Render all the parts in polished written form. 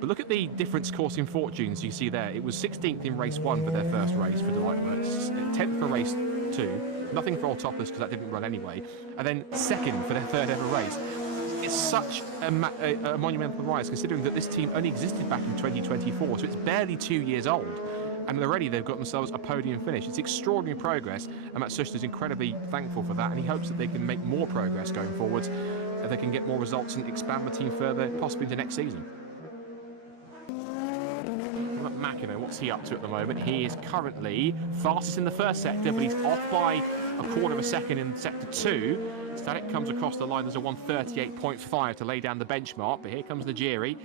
But look at the difference causing fortunes you see there. It was 16th in race 1 for their first race for Delightworks, 10th for race 2, nothing for Old Toppers because that didn't run anyway, and then 2nd for their 3rd ever race. It's such a monumental rise considering that this team only existed back in 2024, so it's barely 2 years old. And already they've got themselves a podium finish. It's extraordinary progress, and Matsushita is incredibly thankful for that, and he hopes that they can make more progress going forwards, that they can get more results and expand the team further, possibly into next season. Makino, what's he up to at the moment? He is currently fastest in the first sector, but he's off by a quarter of a second in sector 2. Static comes across the line. There's a 1:38.5 to lay down the benchmark, but here comes Najiri.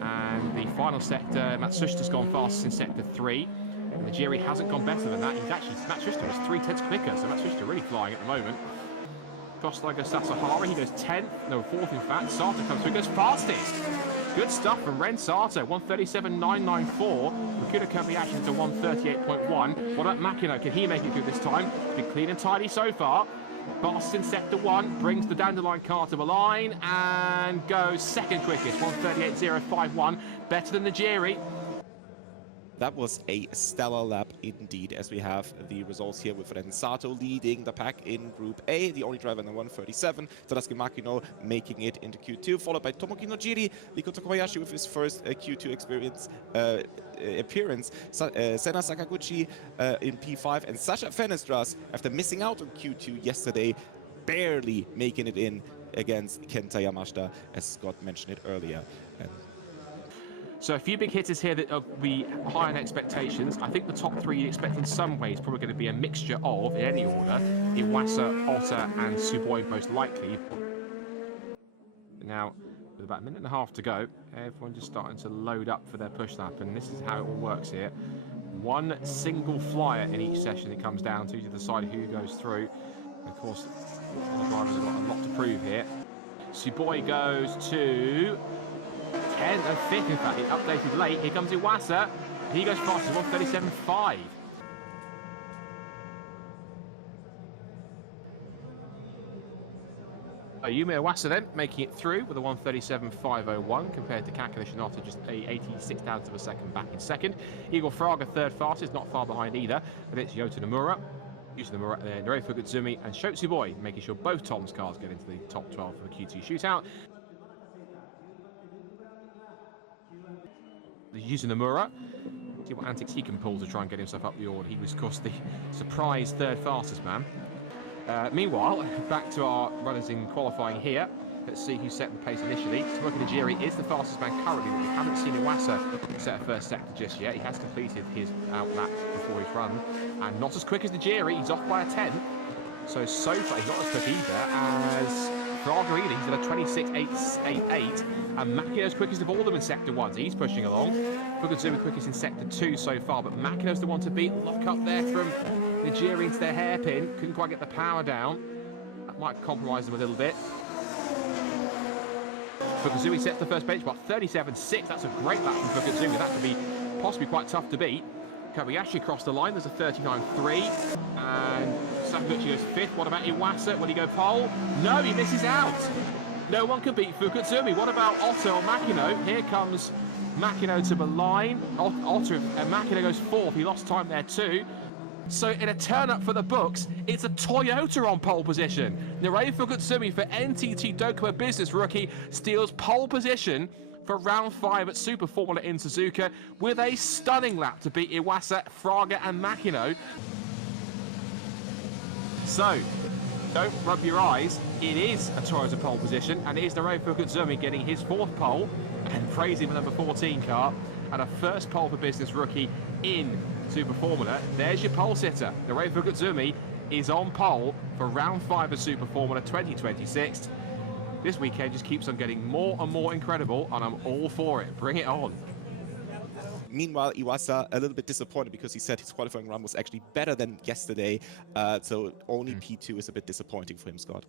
And the final sector, Matsushita's gone fastest in sector 3. And Najiri hasn't gone better than that. He's actually, Matsushita was 3/10 quicker, so Matsushita really flying at the moment. Costa goes Sasahara, he goes 10th, no, 4th in fact. Sato comes through, goes fastest. Good stuff from Ren Sato, 1:37.994. Makuda Kobayashi to 1:38.1. What about Makino? Can he make it through this time? Been clean and tidy so far. Fastest in sector 1, brings the Dandelion car to the line and goes 2nd quickest, 1:38.051. Better than Najiri. That was a stellar lap indeed, as we have the results here with Ren Sato leading the pack in Group A, the only driver in the 1:37, Tadaski Makino making it into Q2, followed by Tomoki Nojiri, Rikuto Kobayashi with his first Q2 appearance, Senna Sakaguchi in P5, and Sasha Fenestras, after missing out on Q2 yesterday, barely making it in against Kenta Yamashita, as Scott mentioned it earlier. So a few big hitters here that will be high on expectations. I think the top 3 you expect in some ways probably going to be a mixture of, in any order, Iwasa, Otter and Tsuboi most likely. Now, with about a minute and a half to go, everyone just starting to load up for their push lap, and this is how it all works here. One single flyer in each session it comes down to decide who goes through. And of course, the drivers have got a lot to prove here. Tsuboi goes to 10th and 5th, in fact, it updated late. Here comes Iwasa. He goes fast, 1:37.5. Yumi Iwasa then making it through with a 1:37.501 compared to Kakula Shinoda, just a 86,000th of a second back in 2nd. Igor Fraga 3rd fastest, not far behind either. But it's Yota Nomura, Norei Fukutsumi and Shotsuboi making sure both Tom's cars get into the top 12 for the Q2 shootout. Using Nomura, see what antics he can pull to try and get himself up the order. He was, of course, the surprise 3rd fastest man. Meanwhile, back to our runners in qualifying here. Let's see who set the pace initially. Tomoki Najiri is the fastest man currently, but we haven't seen Iwasa set a first sector just yet. He has completed his outlap before his run, and not as quick as Najiri. He's off by a 10. So far, he's not as quick either as Fraga either. He's at a 26.888, and Makino's quickest of all of them in Sector 1, so he's pushing along. Fukutsumi quickest in Sector 2 so far, but Makino's the one to beat. Lock up there from Najiri into their hairpin. Couldn't quite get the power down. That might compromise them a little bit. Fukutsumi sets the first benchmark, 37.6. That's a great lap from Fukutsumi. That could be possibly quite tough to beat. Kobayashi across the line, there's a 39.3, and Sakaguchi goes 5th. What about Iwasa? Will he go pole? No, he misses out. No one can beat Fukutsumi. What about Otto or Makino? Here comes Makino to the line. Otto and Makino goes 4th. He lost time there too. So in a turn-up for the books, it's a Toyota on pole position. Norei Fukutsumi for NTT Docomo Business rookie steals pole position for round 5 at Super Formula in Suzuka with a stunning lap to beat Iwasa, Fraga and Makino. So, don't rub your eyes, it is a Toyota pole position, and it is Norei Fukutsumi getting his 4th pole, and praising the number 14 car, and a first pole for business rookie in Super Formula. There's your pole sitter. Norei Fukutsumi is on pole for round 5 of Super Formula 2026. This weekend just keeps on getting more and more incredible, and I'm all for it. Bring it on. Meanwhile, Iwasa a little bit disappointed because he said his qualifying run was actually better than yesterday. So only P2 is a bit disappointing for him, Scott.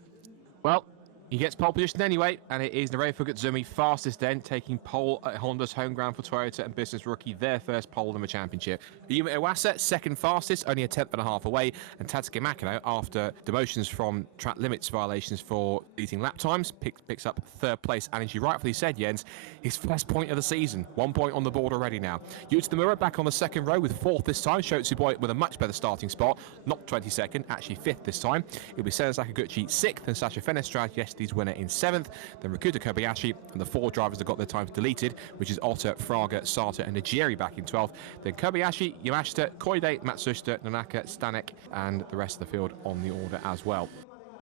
Well, He gets pole position anyway, and it is Nereo Fugatsumi fastest then, taking pole at Honda's home ground for Toyota and Business Rookie, their first pole in the championship. Yuma Iwasa, second fastest, only a tenth and a half away, and Tatsuki Makino, after demotions from track limits violations for beating lap times, picks up third place. And as you rightfully said, Jens, his first point of the season. 1 point on the board already now. Yuta Nomura back on the second row with fourth this time. Shotsuboi with a much better starting spot, not 22nd, actually fifth this time. It'll be Sena Sakaguchi sixth, and Sasha Fenestrad, yesterday's winner, in seventh. Then Rakuta Kobayashi, and the four drivers that got their times deleted, which is Otta, Fraga, Sato, and Nigiri back in 12th. Then Kobayashi, Yamashita, Koide, Matsushita, Nonaka, Stanek, and the rest of the field on the order as well.